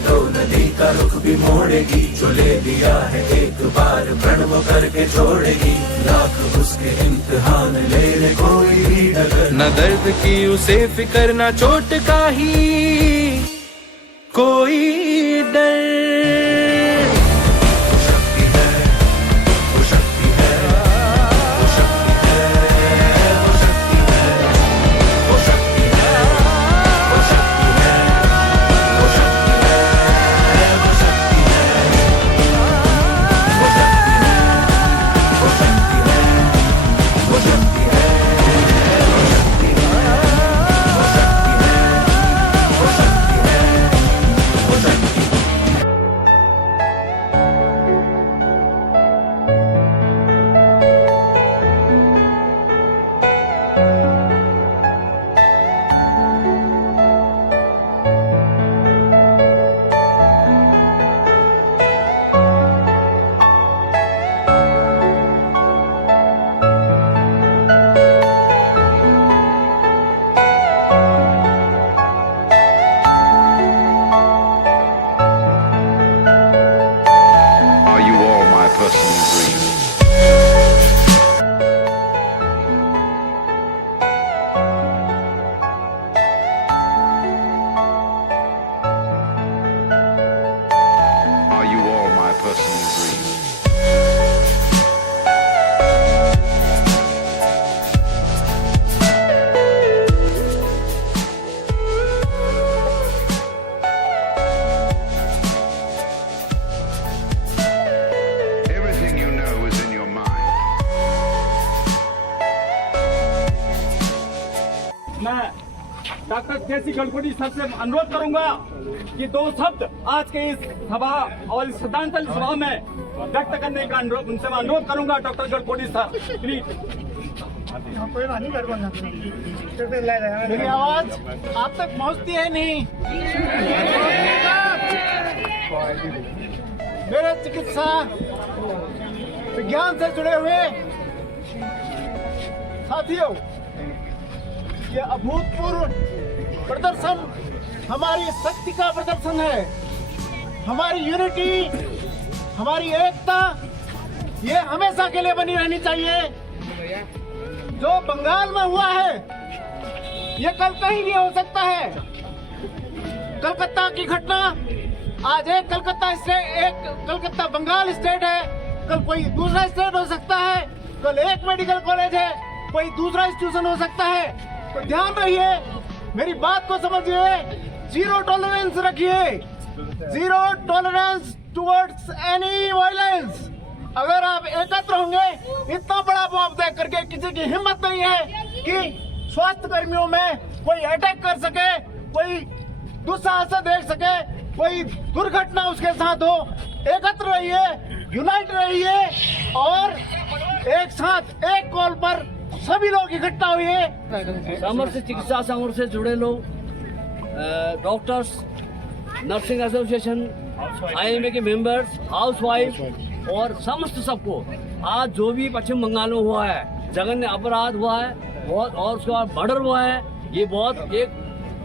तो नदी का रुख भी मोड़ेगी, जो ले दिया है एक बार प्रण वो करके छोड़ेगी। लाख उसके इम्तिहान ले ले कोई भी डगर, न दर्द की उसे फिकर न चोट का ही कोई डर। मैं डॉक्टर केसी गलगोटी सर से अनुरोध करूंगा कि 2 शब्द आज के इस सभा और इस श्रद्धांजलि सभा में व्यक्त करने का उनसे मैं अनुरोध करूंगा। Doctor Galgoti sir please. मेरी आवाज आप तक पहुंचती है नहीं? मेरे चिकित्सा विज्ञान से जुड़े हुए साथियों, ये अभूतपूर्व प्रदर्शन हमारी शक्ति का प्रदर्शन है। हमारी यूनिटी, हमारी एकता ये हमेशा के लिए बनी रहनी चाहिए। जो बंगाल में हुआ है ये कल कहीं भी हो सकता है। कलकत्ता की घटना, आज एक कलकत्ता बंगाल स्टेट है, कल कोई दूसरा स्टेट हो सकता है, कल एक मेडिकल कॉलेज है, कोई दूसरा इंस्टीट्यूशन हो सकता है। तो ध्यान रहिए, मेरी बात को समझिए, जीरो टॉलरेंस रखिए, zero tolerance towards any violence. अगर आप एकत्र होंगे, इतना बड़ा बॉम्ब देख करके किसी की हिम्मत नहीं है कि स्वास्थ्य कर्मियों में कोई अटैक कर सके, कोई दुस्साहस देख सके, कोई दुर्घटना उसके साथ हो। एकत्र रहिए, यूनाइट रहिए और एक साथ एक कॉल पर सभी लोग इकट्ठा हुए। समस्त चिकित्सा संघ से जुड़े लोग, डॉक्टर्स, नर्सिंग एसोसिएशन, आईएमए के मेंबर्स, हाउसवाइफ और समस्त सबको आज जो भी पश्चिम बंगाल में हुआ है, जघन्य अपराध हुआ है बहुत, और उसके बाद मर्डर हुआ है, ये बहुत एक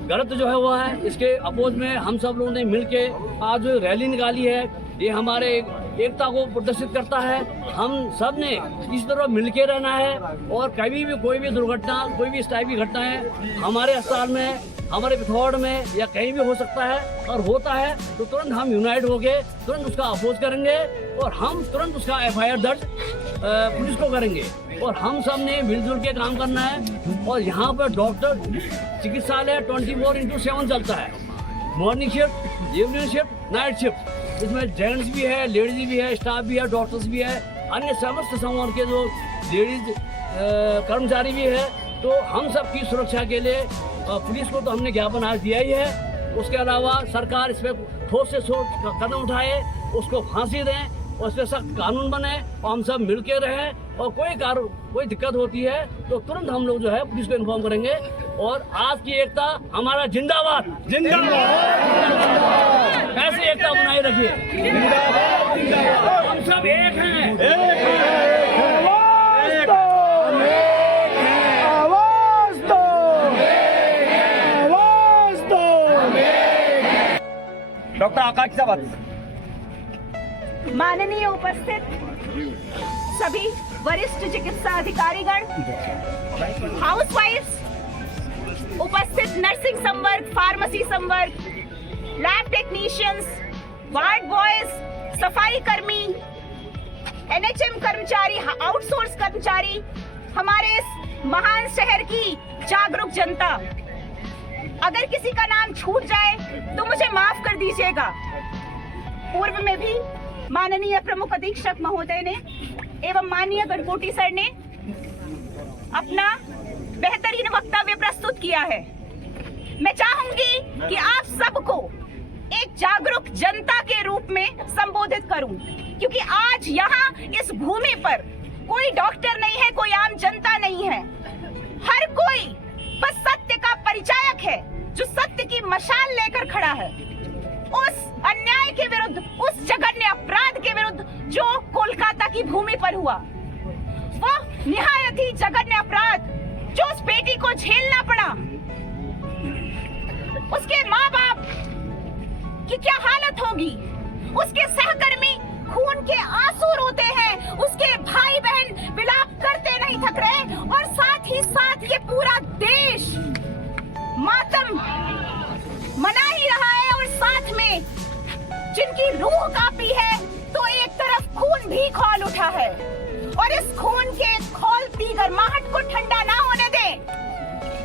गलत जो है हुआ है। इसके अपोज में हम सब लोगों ने मिलके आज जो रैली निकाली है, ये हमारे एकता को प्रदर्शित करता है। हम सब ने इस तरह मिलके रहना है और कभी भी कोई भी दुर्घटना, कोई भी इस टाइप की घटना है हमारे अस्पताल में, हमारे पिथौड़ में या कहीं भी हो सकता है और होता है तो तुरंत हम यूनाइट होके तुरंत उसका अपोज करेंगे और हम तुरंत उसका FIR दर्ज पुलिस को करेंगे। और हम सब ने मिलजुल के काम करना है। और यहाँ पर डॉक्टर चिकित्सालय 24/7 चलता है, morning shift, evening shift, night shift. इसमें जेंट्स भी है, लेडीज भी है, स्टाफ भी है, डॉक्टर्स भी है, अन्य समस्त समूह के जो लेडीज कर्मचारी भी है। तो हम सबकी सुरक्षा के लिए पुलिस को तो हमने ज्ञापन आज दिया ही है। उसके अलावा सरकार इस पर ठोस से ठोस कदम उठाए, उसको फांसी दें और इस पर सख्त कानून बने और हम सब मिल के रहें। और कोई दिक्कत होती है तो तुरंत हम लोग जो है पुलिस को इन्फॉर्म करेंगे। और आज की एकता हमारा जिंदाबाद, जिंदाबाद, ऐसी एकता बनाए रखिए। हम सब एक हैं। डॉक्टर आकांक्षा आवाज माननीय उपस्थित सभी वरिष्ठ चिकित्सा अधिकारीगण, हाउसवाइफ्स, उपस्थित नर्सिंग संवर्ग, फार्मेसी संवर्ग, लैब टेक्नीशियंस, वार्ड बॉयज, सफाई कर्मी, एनएचएम कर्मचारी, आउटसोर्स कर्मचारी, हमारे इस महान शहर की जागरूक जनता, अगर किसी का नाम छूट जाए तो मुझे माफ कर दीजिएगा। पूर्व में भी माननीय प्रमुख अधीक्षक महोदय ने एवं माननीय गणकोटी सर ने अपना बेहतरीन वक्तव्य प्रस्तुत किया है। मैं चाहूंगी कि आप सबको एक जागरूक जनता के रूप में संबोधित करूं, क्योंकि आज यहाँ इस भूमि पर कोई डॉक्टर नहीं है, कोई आम जनता नहीं है। हर कोई बस सत्य का परिचायक है, जो सत्य की मशाल लेकर खड़ा है उस अन्याय के विरुद्ध, उस जघन्य अपराध के विरुद्ध जो कोलकाता की भूमि पर हुआ। वो निहायत ही जघन्य अपराध जो उस बेटी को झेलना पड़ा। उसके माँ बाप की क्या हालत होगी, उसके सहकर्मी खून के आंसू रोते हैं, उसके भाई बहन विलाप करते नहीं थक रहे, और साथ ही साथ ये पूरा देश मातम मना ही रहा है। और साथ में जिनकी रूह कांपी है, तो एक तरफ खून भी खौल उठा है, और इस खून के खौलती गर्माहट को ठंडा ना होने दें,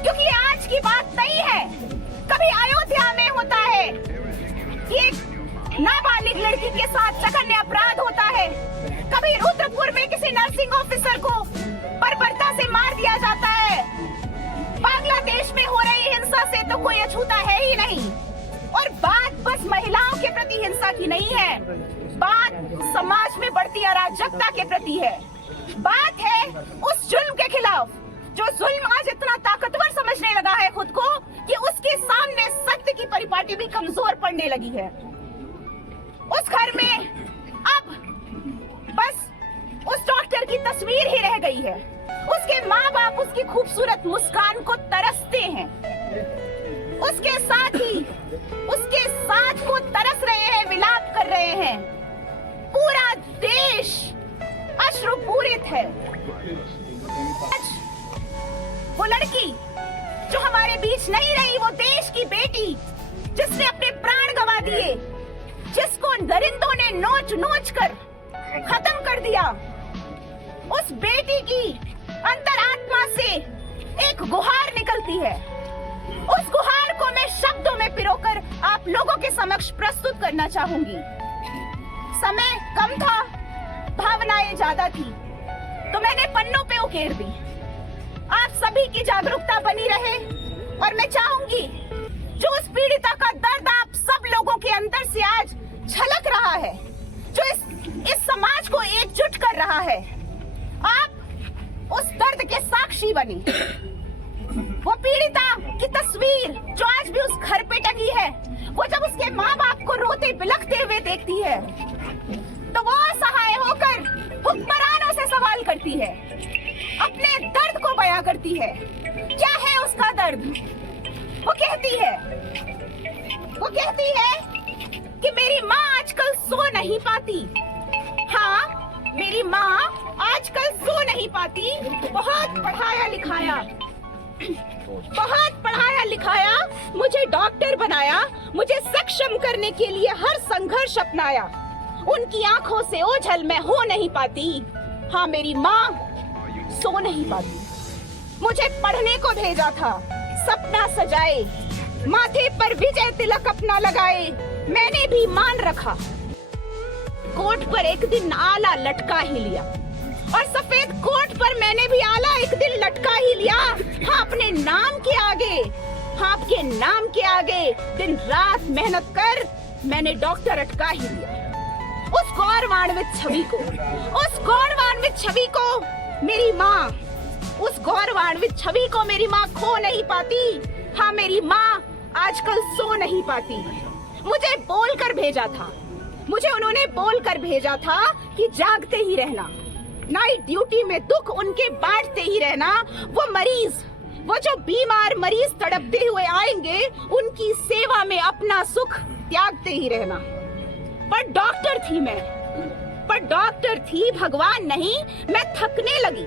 क्योंकि आज की बात नहीं है। कभी अयोध्या में होता है कि एक नाबालिग लड़की के साथ जघन्य अपराध होता है, कभी रुद्रपुर में किसी नर्सिंग ऑफिसर को बर्बरता से मार दिया जाता है। बांग्लादेश में हो रही हिंसा से तो कोई अछूता है ही नहीं। और बात बस महिलाओं के प्रति हिंसा की नहीं है, बात समाज में बढ़ती अराजकता के प्रति है। बात है उस जुल्म के खिलाफ, जो जुल्म आज इतना ताकतवर समझने लगा है खुद को कि उसके सामने सत्य की परिपाटी भी कमजोर पड़ने लगी है। उस घर में अब बस उस डॉक्टर की तस्वीर ही रह गई है। उसके माँ बाप उसकी खूबसूरत मुस्कान को तरसते हैं, उसके साथ को तरस रहे हैं, विलाप कर रहे हैं। पूरा देश अश्रुपूरित है। वो लड़की जो हमारे बीच नहीं रही, वो देश की बेटी जिसने अपने प्राण गंवा दिए, जिसको दरिंदों ने नोच नोच कर खत्म कर दिया, उस बेटी की अंतरात्मा से एक गुहार निकलती है। उस गुहार को मैं शब्दों में पिरोकर आप लोगों के समक्ष प्रस्तुत करना चाहूंगी। समय कम था, भावनाएं ज्यादा थी, तो मैंने पन्नों पे उकेर दी। आप सभी की जागरूकता बनी रहे, और मैं चाहूंगी जो उस पीड़िता का दर्द आप सब लोगों के अंदर से आज झलक रहा है, जो इस समाज को एकजुट कर रहा है, आप उस दर्द के साक्षी बने। वो पीड़िता की तस्वीर जो आज भी उस घर पे टंगी है, वो जब उसके माँ बाप को रोते बिलखते हुए देखती है, तो वो असहाय होकर हुक्मरानों से सवाल करती है, अपने दर्द को बयां करती है। क्या है उसका दर्द? वो कहती है कि मेरी माँ आजकल सो नहीं पाती। हाँ, मेरी माँ आजकल सो नहीं पाती। बहुत पढ़ाया लिखाया, मुझे डॉक्टर बनाया, मुझे सक्षम करने के लिए हर संघर्ष अपनाया। उनकी आंखों से ओझल मैं हो नहीं पाती। हाँ, मेरी माँ सो नहीं पाती। मुझे पढ़ने को भेजा था, सपना सजाए, माथे पर विजय तिलक अपना लगाए, मैंने भी मान रखा। कोट पर एक दिन आला लटका ही लिया, और सफेद कोट पर मैंने भी आला एक दिन लटका ही लिया। हाँ, अपने नाम के आगे, हाँ, आपके नाम के आगे दिन रात मेहनत कर मैंने डॉक्टर अटका ही लिया। उस गौरवान्वित छवि को मेरी माँ, उस गौरवान्वित छवि को मेरी माँ खो नहीं पाती। हाँ, मेरी माँ आजकल सो नहीं पाती। मुझे उन्होंने बोलकर भेजा था कि जागते ही रहना, नाइट ड्यूटी में दुख उनके बांटते ही रहना। वो जो बीमार मरीज तड़पते हुए आएंगे, उनकी सेवा में अपना सुख त्यागते ही रहना। पर डॉक्टर थी मैं, पर डॉक्टर थी, भगवान नहीं। मैं थकने लगी,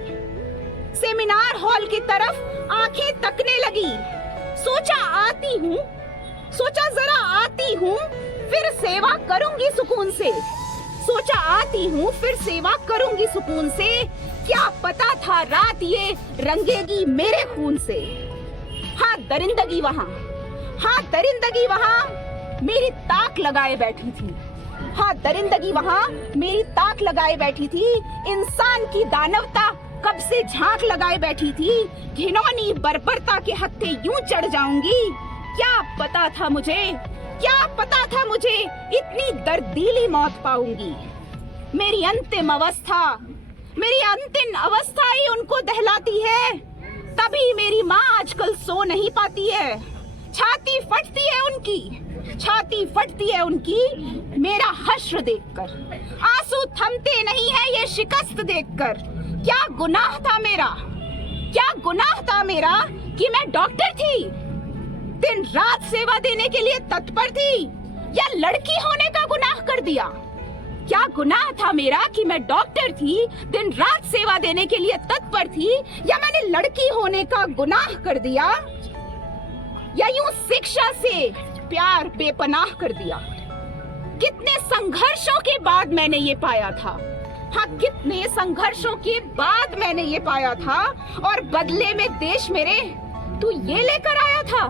सेमिनार हॉल की तरफ आंखें तकने लगी। सोचा आती हूँ, सोचा जरा आती हूँ, फिर सेवा करूंगी सुकून से। सोचा आती हूँ, फिर सेवा करूंगी सुकून से। क्या पता था रात ये रंगेगी मेरे खून से। हाँ दरिंदगी वहाँ, हाँ दरिंदगी वहाँ मेरी ताक लगाए बैठी थी। हाँ दरिंदगी वहाँ मेरी ताक लगाए बैठी थी। इंसान की दानवता कब से झांक लगाए बैठी थी। घिनौनी बर्बरता के हत्थे यूं चढ़ जाऊंगी। क्या पता था मुझे, क्या पता था मुझे इतनी दर्दीली मौत पाऊंगी। मेरी अंतिम अवस्था, मेरी अंतिम अवस्था ही उनको दहलाती है। तभी मेरी माँ आजकल सो नहीं पाती है। छाती फटती है उनकी, छाती फटती है उनकी मेरा हश्र देखकर। आंसू थमते नहीं है ये शिकस्त देखकर। क्या गुनाह था मेरा, क्या गुनाह था मेरा कि मैं डॉक्टर थी, दिन रात सेवा देने के लिए तत्पर थी, या लड़की होने का गुनाह कर दिया। क्या गुनाह था मेरा कि मैं डॉक्टर थी, दिन रात सेवा देने के लिए तत्पर थी, या मैंने लड़की होने का गुनाह कर दिया, या यूं शिक्षा से प्यार बेपनाह कर दिया। कितने संघर्षों के बाद मैंने ये पाया था। हाँ कितने संघर्षों के बाद मैंने ये पाया था, और बदले में देश मेरे तू ये लेकर आया था।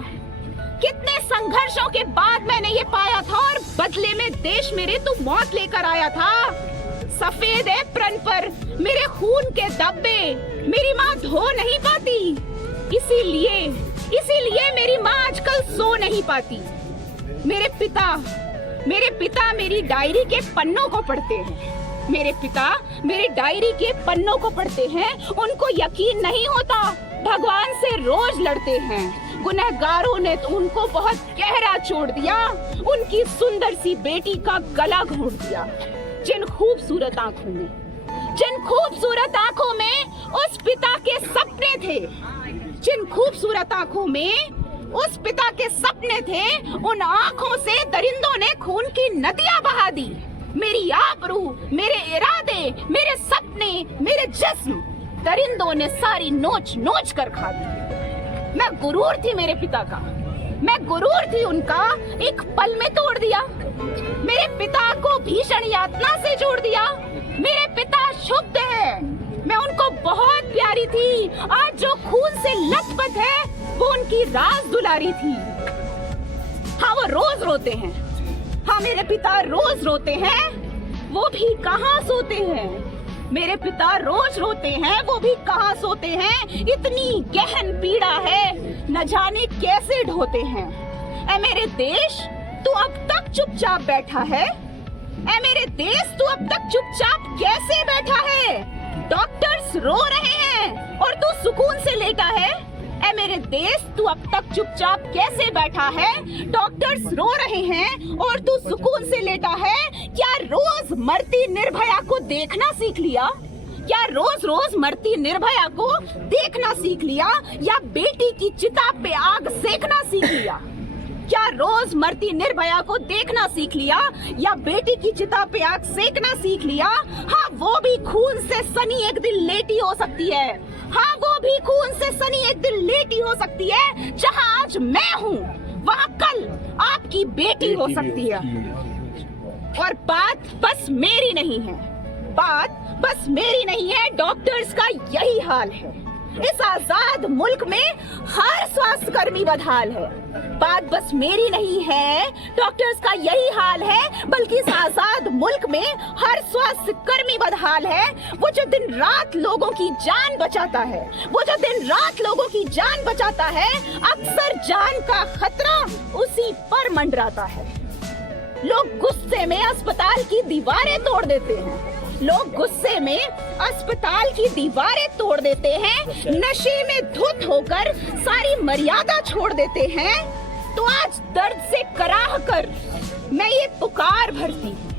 कितने संघर्षों के बाद मैंने ये पाया था, और बदले में देश मेरे तू मौत लेकर आया था। सफेद एप्रन पर मेरे खून के धब्बे मेरी माँ धो नहीं पाती, इसीलिए मेरी माँ आजकल सो नहीं पाती। मेरे पिता मेरी डायरी के पन्नों को पढ़ते हैं। मेरे पिता मेरी डायरी के पन्नों को पढ़ते हैं। उनको यकीन नहीं होता, भगवान से रोज लड़ते हैं। गुनहगारों ने तो उनको बहुत गहरा छोड़ दिया, उनकी सुंदर सी बेटी का गला घोंट दिया। जिन खूबसूरत आंखों में उस पिता के सपने थे, जिन खूबसूरत आंखों में उस पिता के सपने थे, उन आंखों से दरिंदों ने खून की नदियां बहा दी। मेरी आबरू, मेरे इरादे, मेरे सपने, मेरे जिस्म दरिंदों ने सारी नोच नोच कर खा दी। मैं गुरूर थी मेरे पिता का, मैं गुरूर थी उनका, एक पल में तोड़ दिया। मेरे पिता को भीषण यातना से जोड़ दिया। मेरे पिता शुद्ध है, मैं उनको बहुत प्यारी थी। आज जो खून से लथपथ है वो उनकी राज दुलारी थी। हाँ वो रोज रोते हैं, हाँ मेरे पिता रोज रोते हैं, वो भी कहाँ सोते हैं। मेरे पिता रोज रोते हैं, वो भी कहाँ सोते हैं। इतनी गहन पीड़ा है, न जाने कैसे ढोते हैं। ऐ मेरे देश तू अब तक चुपचाप बैठा है, ऐ मेरे देश तू अब तक चुपचाप कैसे बैठा है। डॉक्टर्स रो रहे हैं और तू सुकून से लेटा है। ऐ मेरे देश तू अब तक चुपचाप कैसे बैठा है। डॉक्टर्स रो रहे हैं और तू सुकून से लेटा है। क्या रोज मरती निर्भया को देखना सीख लिया, क्या रोज रोज मरती निर्भया को देखना सीख लिया, या बेटी की चिता पे आग सेकना सीख लिया। क्या रोज मरती निर्भया को देखना सीख लिया, या बेटी की चिता पे आग सेकना सीख लिया। हाँ वो भी खून से सनी एक दिन लेटी हो सकती है। हाँ वो भी खून से सनी एक दिन लेटी हो सकती है। जहाँ आज मैं हूँ वहाँ कल आपकी बेटी हो सकती है। और बात बस मेरी नहीं है, बात बस मेरी नहीं है, डॉक्टर्स का यही हाल है। इस आजाद मुल्क में हर स्वास्थ्य कर्मी बदहाल है। बात बस मेरी नहीं है, डॉक्टर्स का यही हाल है, बल्कि इस आजाद मुल्क में हर स्वास्थ्य कर्मी बदहाल है। वो जो दिन रात लोगों की जान बचाता है, वो जो दिन रात लोगों की जान बचाता है, अक्सर जान का खतरा उसी पर मंडराता है। लोग गुस्से में अस्पताल की दीवारें तोड़ देते हैं, लोग गुस्से में अस्पताल की दीवारें तोड़ देते हैं, नशे में धुत होकर सारी मर्यादा छोड़ देते हैं। तो आज दर्द से कराह कर मैं ये पुकार भरती हूँ,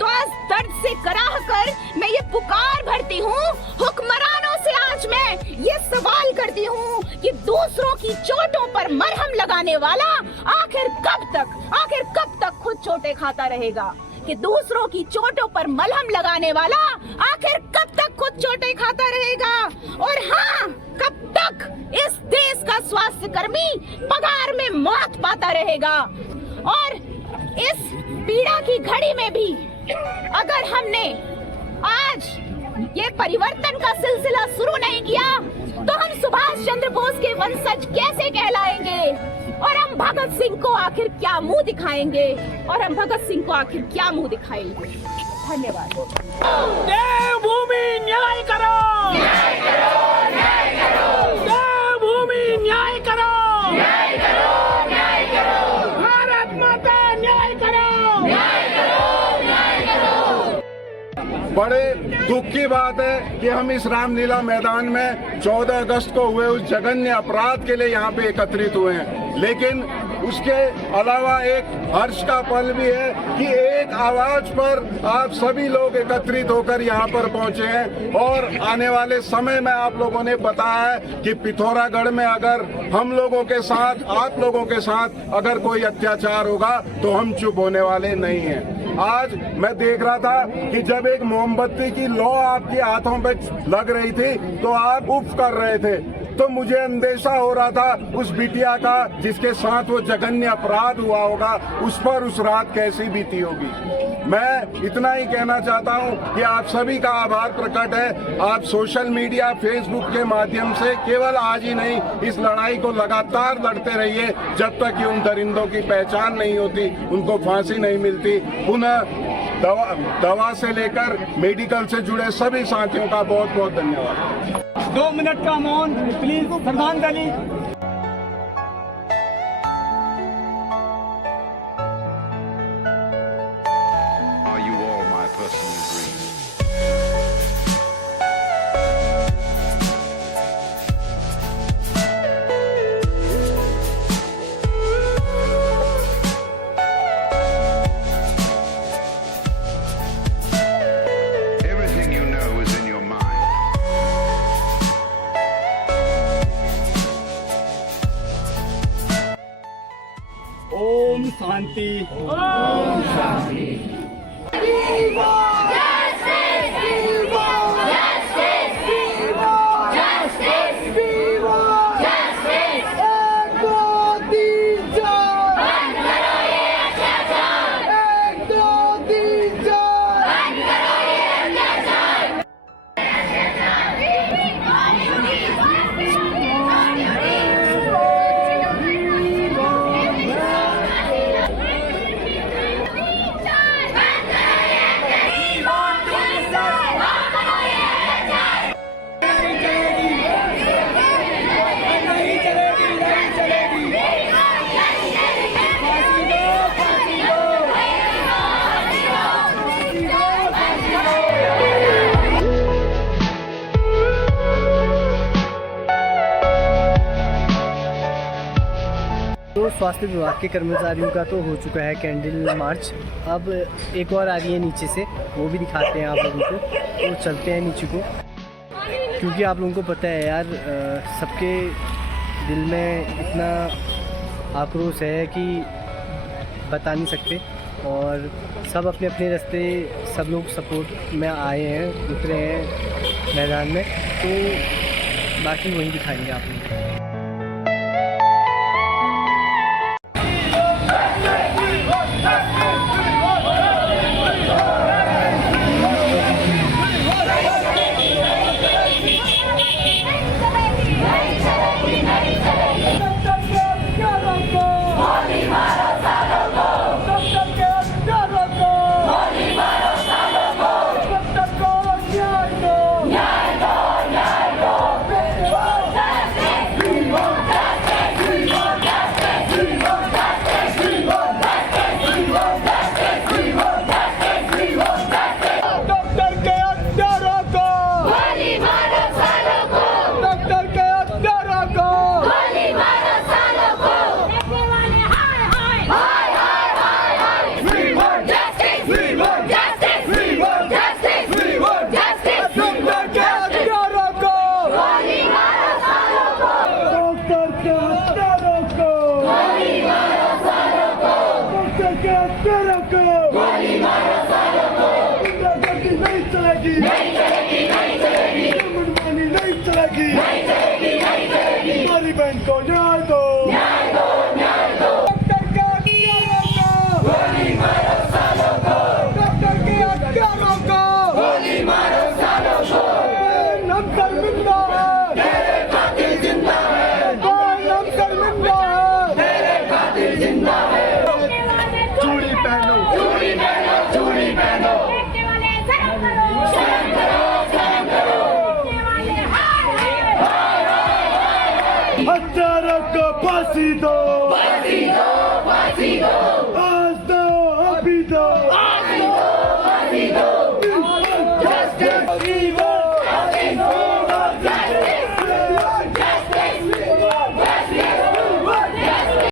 तो आज दर्द से कराह कर मैं ये पुकार भरती हूँ। हुक्मरानों से आज मैं ये सवाल करती हूँ कि दूसरों की चोटों पर मरहम लगाने वाला आखिर कब तक चोटें खाता रहेगा कि दूसरों की चोटों पर मलहम लगाने वाला आखिर कब तक खुद चोटें खाता रहेगा? और हाँ, कब तक इस देश का स्वास्थ्य कर्मी पगार में मौत पाता रहेगा? और इस पीड़ा की घड़ी में भी अगर हमने आज ये परिवर्तन का सिलसिला शुरू नहीं किया तो हम सुभाष चंद्र बोस के वंशज कैसे कहलाएंगे? और हम भगत सिंह को आखिर क्या मुंह दिखाएंगे? और हम भगत सिंह को आखिर क्या मुंह दिखाएंगे? धन्यवाद। देवभूमि न्याय करो, न्याय करो, न्याय करो। देवभूमि न्याय करो, न्याय करो, न्याय करो। भारत माता न्याय करो, न्याय करो, न्याय करो। बड़े दुख की बात है कि हम इस रामलीला मैदान में 14 अगस्त को हुए उस जघन्य अपराध के लिए यहाँ पे एकत्रित हुए हैं, लेकिन उसके अलावा एक हर्ष का पल भी है कि एक आवाज पर आप सभी लोग एकत्रित होकर यहाँ पर पहुंचे हैं। और आने वाले समय में आप लोगों ने बताया है कि पिथौरागढ़ में अगर हम लोगों के साथ, आप लोगों के साथ अगर कोई अत्याचार होगा तो हम चुप होने वाले नहीं हैं। आज मैं देख रहा था कि जब एक मोमबत्ती की लौ आपके हाथों पे लग रही थी तो आप उफ कर रहे थे, तो मुझे अंदेशा हो रहा था उस बिटिया का जिसके साथ वो जघन्य अपराध हुआ होगा, उस पर उस रात कैसी बीती होगी। मैं इतना ही कहना चाहता हूँ कि आप सभी का आभार प्रकट है। आप सोशल मीडिया, फेसबुक के माध्यम से केवल आज ही नहीं, इस लड़ाई को लगातार लड़ते रहिए जब तक कि उन दरिंदों की पहचान नहीं होती, उनको फांसी नहीं मिलती। पुनः दवा से लेकर मेडिकल से जुड़े सभी साथियों का बहुत बहुत धन्यवाद। 2 मिनट का मौन प्लीज, श्रद्धांजलि। Are you all my personal dreams? Everything you know is in your mind. Om Shanti. Om Shanti. तो स्वास्थ्य विभाग के कर्मचारियों का तो हो चुका है कैंडल मार्च, अब एक और आ रही है नीचे से, वो भी दिखाते हैं आप लोगों को। तो चलते हैं नीचे को, क्योंकि आप लोगों को पता है यार, सबके दिल में इतना आक्रोश है कि बता नहीं सकते। और सब अपने अपने रास्ते, सब लोग सपोर्ट में आए हैं, उतरे हैं मैदान में। तो बाकी वही दिखाएंगे आप लोग।